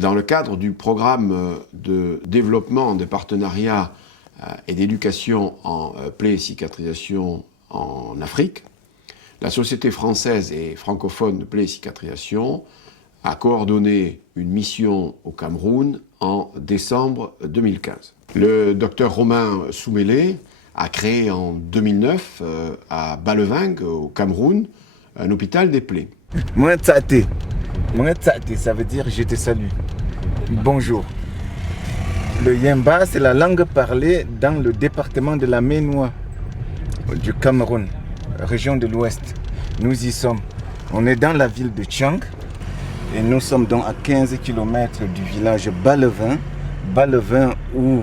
Dans le cadre du programme de développement des partenariats et d'éducation en plaie et cicatrisation en Afrique, la Société française et francophone de plaie et cicatrisation a coordonné une mission au Cameroun en décembre 2015. Le docteur Romain Soumélé a créé en 2009 à Baleving, au Cameroun, un hôpital des plaies. Mwentsate, ça veut dire je te salue. Bonjour. Le Yemba, c'est la langue parlée dans le département de la Ménois du Cameroun, région de l'Ouest. Nous y sommes. On est dans la ville de Tchang et nous sommes donc à 15 km du village Baleving où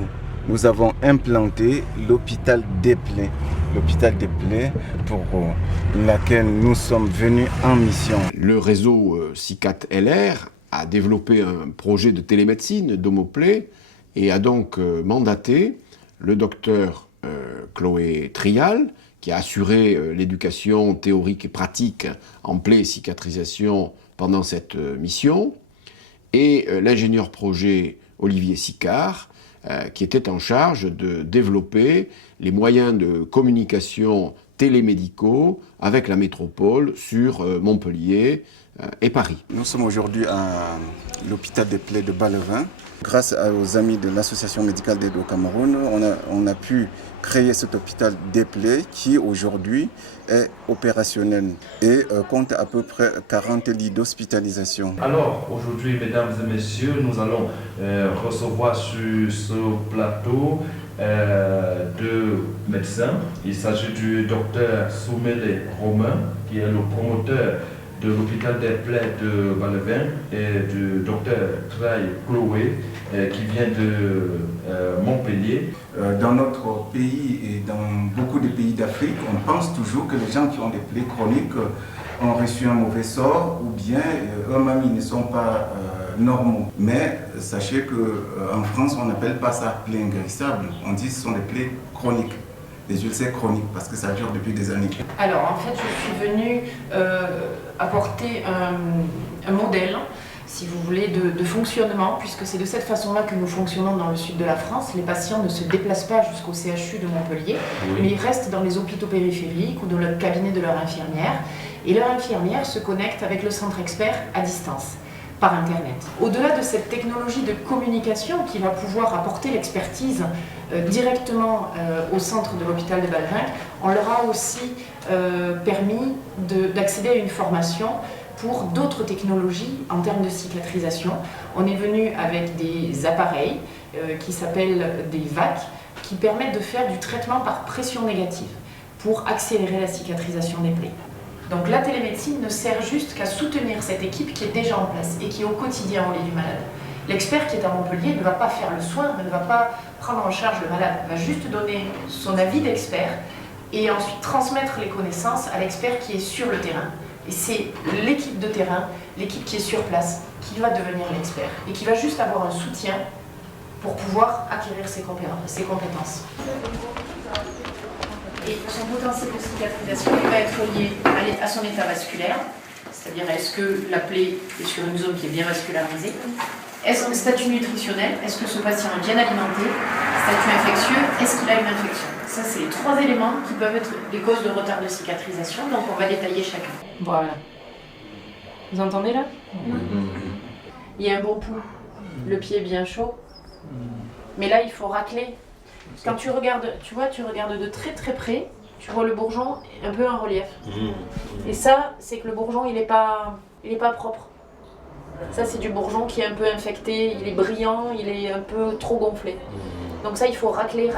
nous avons implanté l'hôpital des plaies. L'hôpital des plaies pour laquelle nous sommes venus en mission. Le réseau CICAT-LR a développé un projet de télémédecine d'homoplaies et a donc mandaté le docteur Chloé Trial, qui a assuré l'éducation théorique et pratique en plaie et cicatrisation pendant cette mission, et l'ingénieur projet Olivier Sicard, qui était en charge de développer les moyens de communication télémédicaux avec la métropole sur Montpellier et Paris. Nous sommes aujourd'hui à l'hôpital des plaies de Baleving. Grâce aux amis de l'Association médicale d'aide au Cameroun, on a pu créer cet hôpital des plaies qui aujourd'hui est opérationnel et compte à peu près 40 lits d'hospitalisation. Alors aujourd'hui, mesdames et messieurs, nous allons recevoir sur ce plateau deux médecins. Il s'agit du docteur Soumélé Romain, qui est le promoteur de l'hôpital des plaies de Baleving, et du docteur Chloé, qui vient de Montpellier. Dans notre pays et dans beaucoup de pays d'Afrique, on pense toujours que les gens qui ont des plaies chroniques ont reçu un mauvais sort ou bien eux-mêmes ils ne sont pas normaux. Mais sachez qu'en France, on n'appelle pas ça plaies inguérissables. On dit que ce sont des plaies chroniques. Des ulcères chroniques, parce que ça dure depuis des années. Alors, en fait, je suis venue apporter un modèle, si vous voulez, de fonctionnement, puisque c'est de cette façon-là que nous fonctionnons dans le sud de la France. Les patients ne se déplacent pas jusqu'au CHU de Montpellier, mais ils restent dans les hôpitaux périphériques ou dans le cabinet de leur infirmière. Et leur infirmière se connecte avec le centre expert à distance, par Internet. Au-delà de cette technologie de communication qui va pouvoir apporter l'expertise directement au centre de l'hôpital de Baleving, on leur a aussi permis d'accéder à une formation pour d'autres technologies en termes de cicatrisation. On est venu avec des appareils qui s'appellent des VAC, qui permettent de faire du traitement par pression négative pour accélérer la cicatrisation des plaies. Donc la télémédecine ne sert juste qu'à soutenir cette équipe qui est déjà en place et qui est au quotidien au lit du malade. L'expert qui est à Montpellier ne va pas faire le soin, ne va pas prendre en charge le malade, va juste donner son avis d'expert et ensuite transmettre les connaissances à l'expert qui est sur le terrain. Et c'est l'équipe de terrain, l'équipe qui est sur place, qui va devenir l'expert et qui va juste avoir un soutien pour pouvoir acquérir ses compétences. Et son potentiel de cicatrisation va être lié à son état vasculaire, c'est-à-dire est-ce que la plaie est sur une zone qui est bien vascularisée, est-ce que statut nutritionnel, est-ce que ce patient est bien alimenté, statut infectieux, est-ce qu'il a une infection. Ça, c'est les trois éléments qui peuvent être des causes de retard de cicatrisation, donc on va détailler chacun. Voilà. Vous entendez là ? Il y a un bon pouls, le pied est bien chaud, mais là il faut racler. Quand tu regardes, tu vois, tu regardes de très très près, tu vois le bourgeon un peu en relief. Et ça, c'est que le bourgeon, il est pas propre. Ça, c'est du bourgeon qui est un peu infecté, il est brillant, il est un peu trop gonflé. Donc ça, il faut racler.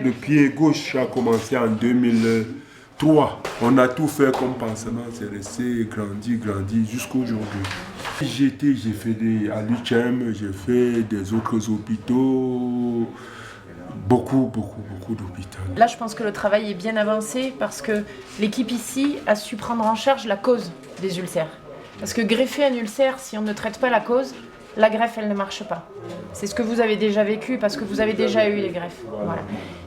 Le pied gauche a commencé en 2003. On a tout fait comme pansement, c'est resté grandi jusqu'à aujourd'hui. J'ai fait à l'UTM, j'ai fait des autres hôpitaux. Beaucoup d'hôpitaux. Là, je pense que le travail est bien avancé parce que l'équipe ici a su prendre en charge la cause des ulcères. Parce que greffer un ulcère, si on ne traite pas la cause, la greffe, elle ne marche pas. C'est ce que vous avez déjà vécu parce que vous avez déjà eu les greffes. Voilà.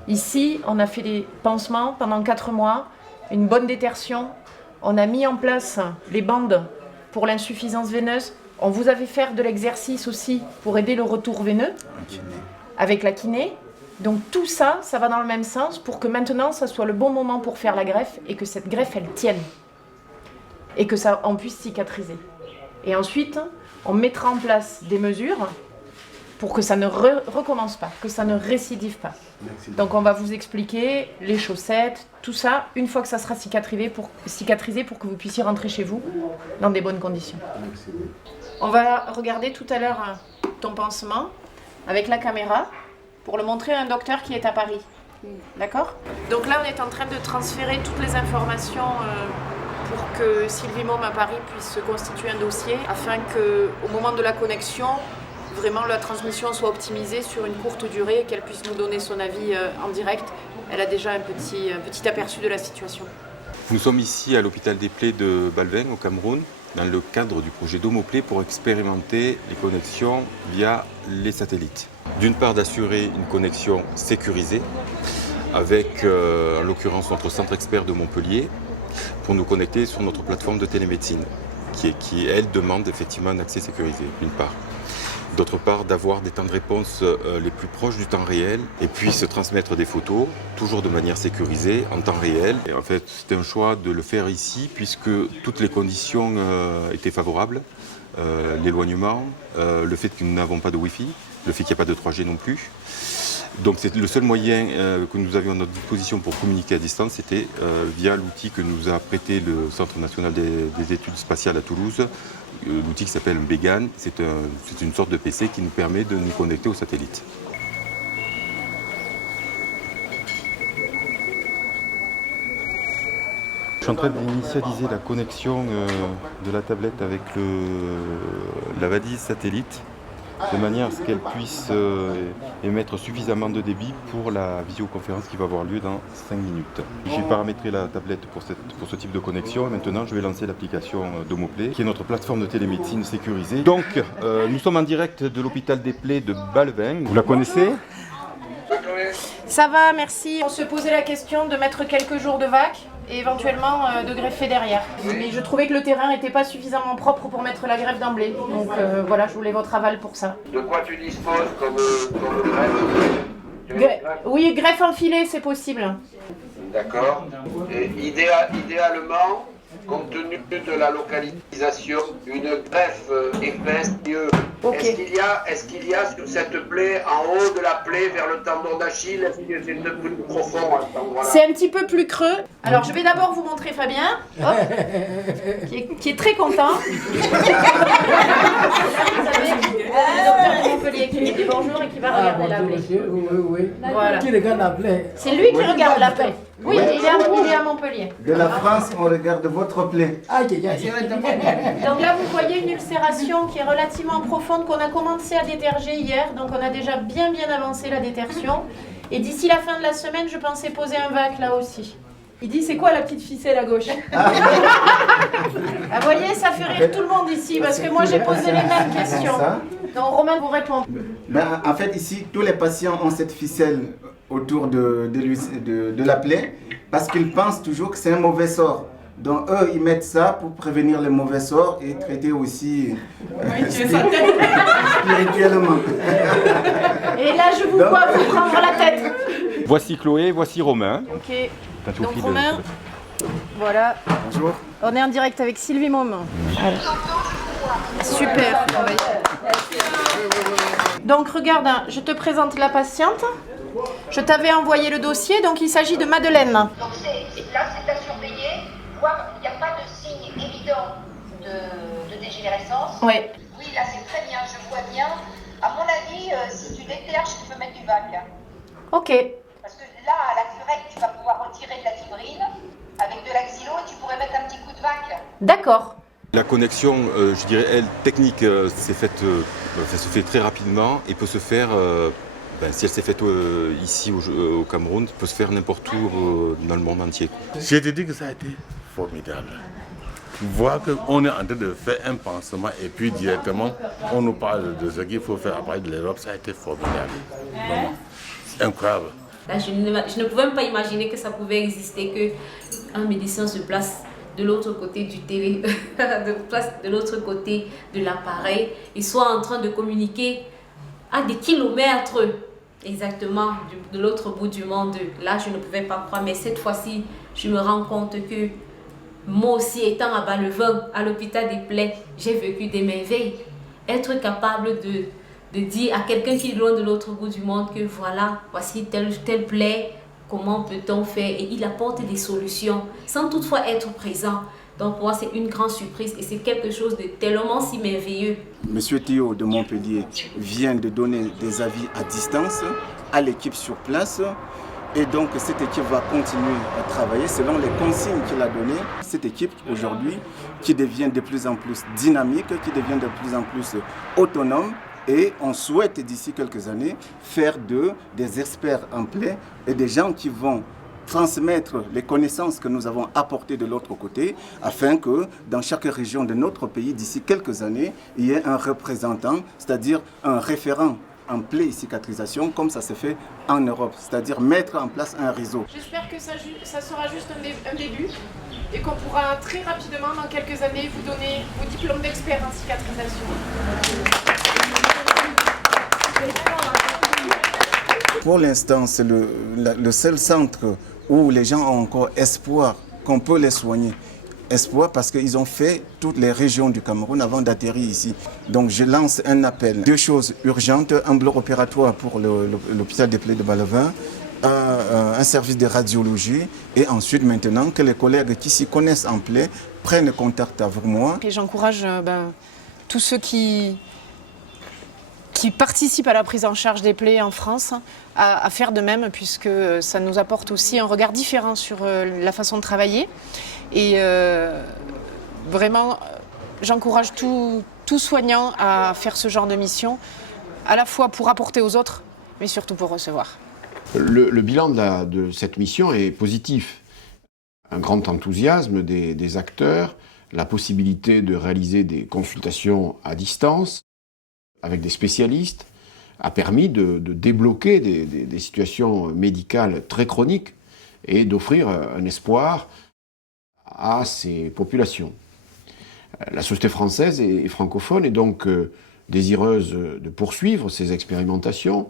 Ici, on a fait des pansements pendant 4 mois, une bonne détertion. On a mis en place les bandes pour l'insuffisance veineuse On vous avait fait de l'exercice aussi pour aider le retour veineux avec la kiné. Donc tout ça, ça va dans le même sens pour que maintenant, ça soit le bon moment pour faire la greffe et que cette greffe, elle tienne. Et que ça, on puisse cicatriser. Et ensuite, on mettra en place des mesures pour que ça ne recommence pas, que ça ne récidive pas. Donc on va vous expliquer les chaussettes, tout ça, une fois que ça sera cicatrisé pour que vous puissiez rentrer chez vous dans des bonnes conditions. On va regarder tout à l'heure ton pansement avec la caméra pour le montrer à un docteur qui est à Paris. D'accord? Donc là, on est en train de transférer toutes les informations pour que Sylvie Môme à Paris puisse se constituer un dossier afin qu'au moment de la connexion, vraiment la transmission soit optimisée sur une courte durée et qu'elle puisse nous donner son avis en direct. Elle a déjà un petit aperçu de la situation. Nous sommes ici à l'hôpital des plaies de Balvin au Cameroun dans le cadre du projet Domoplay pour expérimenter les connexions via les satellites. D'une part d'assurer une connexion sécurisée avec en l'occurrence notre centre expert de Montpellier pour nous connecter sur notre plateforme de télémédecine qui elle demande effectivement un accès sécurisé d'une part. D'autre part, d'avoir des temps de réponse les plus proches du temps réel et puis se transmettre des photos, toujours de manière sécurisée, en temps réel. Et en fait, c'était un choix de le faire ici puisque toutes les conditions étaient favorables. L'éloignement, le fait que nous n'avons pas de Wi-Fi, le fait qu'il n'y a pas de 3G non plus. Donc c'est le seul moyen que nous avions à notre disposition pour communiquer à distance, c'était via l'outil que nous a prêté le Centre national des études spatiales à Toulouse, l'outil qui s'appelle Bégan. C'est une sorte de PC qui nous permet de nous connecter au satellite. Je suis en train d'initialiser la connexion de la tablette avec la valise satellite, de manière à ce qu'elle puisse émettre suffisamment de débit pour la visioconférence qui va avoir lieu dans 5 minutes. J'ai paramétré la tablette pour ce type de connexion et maintenant je vais lancer l'application Domoplay qui est notre plateforme de télémédecine sécurisée. Donc nous sommes en direct de l'hôpital des plaies de Balvin. Vous la connaissez ? Ça va, merci. On se posait la question de mettre quelques jours de vac et éventuellement de greffer derrière. Mais je trouvais que le terrain n'était pas suffisamment propre pour mettre la greffe d'emblée. Donc voilà, je voulais votre aval pour ça. De quoi tu disposes comme greffe? Oui, greffe enfilée, c'est possible. D'accord. Et idéalement, compte tenu de la localisation, une greffe épaisse, mieux. Okay. Est-ce qu'il y a sur cette plaie, en haut de la plaie, vers le tendon d'Achille, est-ce que c'est un peu plus profond à cet endroit-là? C'est un petit peu plus creux. Alors je vais d'abord vous montrer Fabien, hop, qui est très content. Vous savez, le docteur de Montpellier qui lui dit bonjour et qui va regarder la plaie. Oui. Voilà. Qui regarde la plaie? C'est lui qui regarde la plaie. Oui, il est à Montpellier. De la France, on regarde votre plaie. Aïe. Donc là, vous voyez une ulcération qui est relativement profonde, qu'on a commencé à déterger hier. Donc on a déjà bien avancé la détertion. Et d'ici la fin de la semaine, je pensais poser un vac là aussi. Il dit, c'est quoi la petite ficelle à gauche? Ah, vous voyez, ça fait rire tout le monde ici, parce que moi j'ai posé les mêmes questions. Donc Romain vous répond. Ben, en fait, ici, tous les patients ont cette ficelle autour de la plaie, parce qu'ils pensent toujours que c'est un mauvais sort. Donc eux, ils mettent ça pour prévenir les mauvais sorts et traiter aussi spirituellement. Et là, je vous vois vous prendre la tête. Voici Chloé, voici Romain. Ok. Donc Romain, voilà. Bonjour. On est en direct avec Sylvie Môme. Super. Donc regarde, je te présente la patiente. Je t'avais envoyé le dossier, donc il s'agit de Madeleine. Donc là, c'est à surveiller, voir qu'il n'y a pas de signe évident de dégénérescence. Oui. Oui, là, c'est très bien, je vois bien. À mon avis, si tu déterges, tu peux mettre du vac. Ok. Parce que là, à la curette, tu vas pouvoir retirer de la fibrine avec de l'axilo et tu pourrais mettre un petit coup de vac. D'accord. La connexion, je dirais, elle, technique, se fait très rapidement et peut se faire, si elle s'est faite ici au Cameroun, peut se faire n'importe où dans le monde entier. Je te dis que ça a été formidable. Voir qu'on est en train de faire un pansement et puis directement, on nous parle de ce qu'il faut faire après de l'Europe, ça a été formidable. Vraiment, c'est incroyable. Là, je ne pouvais même pas imaginer que ça pouvait exister, qu'un médecin se place de l'autre côté du télé, de l'autre côté de l'appareil, et soit en train de communiquer à des kilomètres exactement de l'autre bout du monde. Là, je ne pouvais pas croire, mais cette fois-ci, je me rends compte que moi aussi, étant à Bas-le-Vin, à l'hôpital des plaies, j'ai vécu des merveilles. Être capable de dire à quelqu'un qui est loin de l'autre bout du monde que voilà, voici telle plaie, comment peut-on faire? Et il apporte des solutions sans toutefois être présent. Donc pour moi, c'est une grande surprise et c'est quelque chose de tellement si merveilleux. Monsieur Théo de Montpellier vient de donner des avis à distance à l'équipe sur place. Et donc cette équipe va continuer à travailler selon les consignes qu'il a données. Cette équipe aujourd'hui qui devient de plus en plus dynamique, qui devient de plus en plus autonome. Et on souhaite d'ici quelques années faire des experts en plaie et des gens qui vont transmettre les connaissances que nous avons apportées de l'autre côté, afin que dans chaque région de notre pays, d'ici quelques années, il y ait un représentant, c'est-à-dire un référent en plaie et cicatrisation, comme ça se fait en Europe, c'est-à-dire mettre en place un réseau. J'espère que ça sera juste un début et qu'on pourra très rapidement, dans quelques années, vous donner vos diplômes d'expert en cicatrisation. Pour l'instant, c'est le seul centre où les gens ont encore espoir qu'on peut les soigner. Espoir parce qu'ils ont fait toutes les régions du Cameroun avant d'atterrir ici. Donc je lance un appel. 2 choses urgentes, un bloc opératoire pour l'hôpital des plaies de Bas-le-Vin, un service de radiologie et ensuite maintenant que les collègues qui s'y connaissent en plaie prennent contact avec moi. Et j'encourage tous ceux qui participent à la prise en charge des plaies en France à faire de même, puisque ça nous apporte aussi un regard différent sur la façon de travailler. Et vraiment, j'encourage tout soignant à faire ce genre de mission, à la fois pour apporter aux autres, mais surtout pour recevoir. Le bilan de cette mission est positif. Un grand enthousiasme des acteurs, la possibilité de réaliser des consultations à distance avec des spécialistes, a permis de débloquer des situations médicales très chroniques et d'offrir un espoir à ces populations. La société française est francophone et donc désireuse de poursuivre ces expérimentations.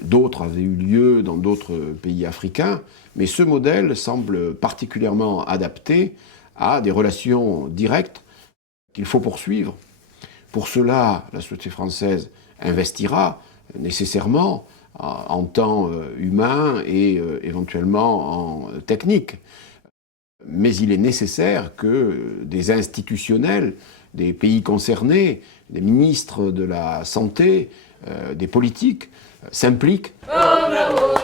D'autres avaient eu lieu dans d'autres pays africains, mais ce modèle semble particulièrement adapté à des relations directes qu'il faut poursuivre. Pour cela, la société française investira nécessairement en temps humain et éventuellement en technique. Mais il est nécessaire que des institutionnels, des pays concernés, des ministres de la Santé, des politiques s'impliquent. Oh, bravo,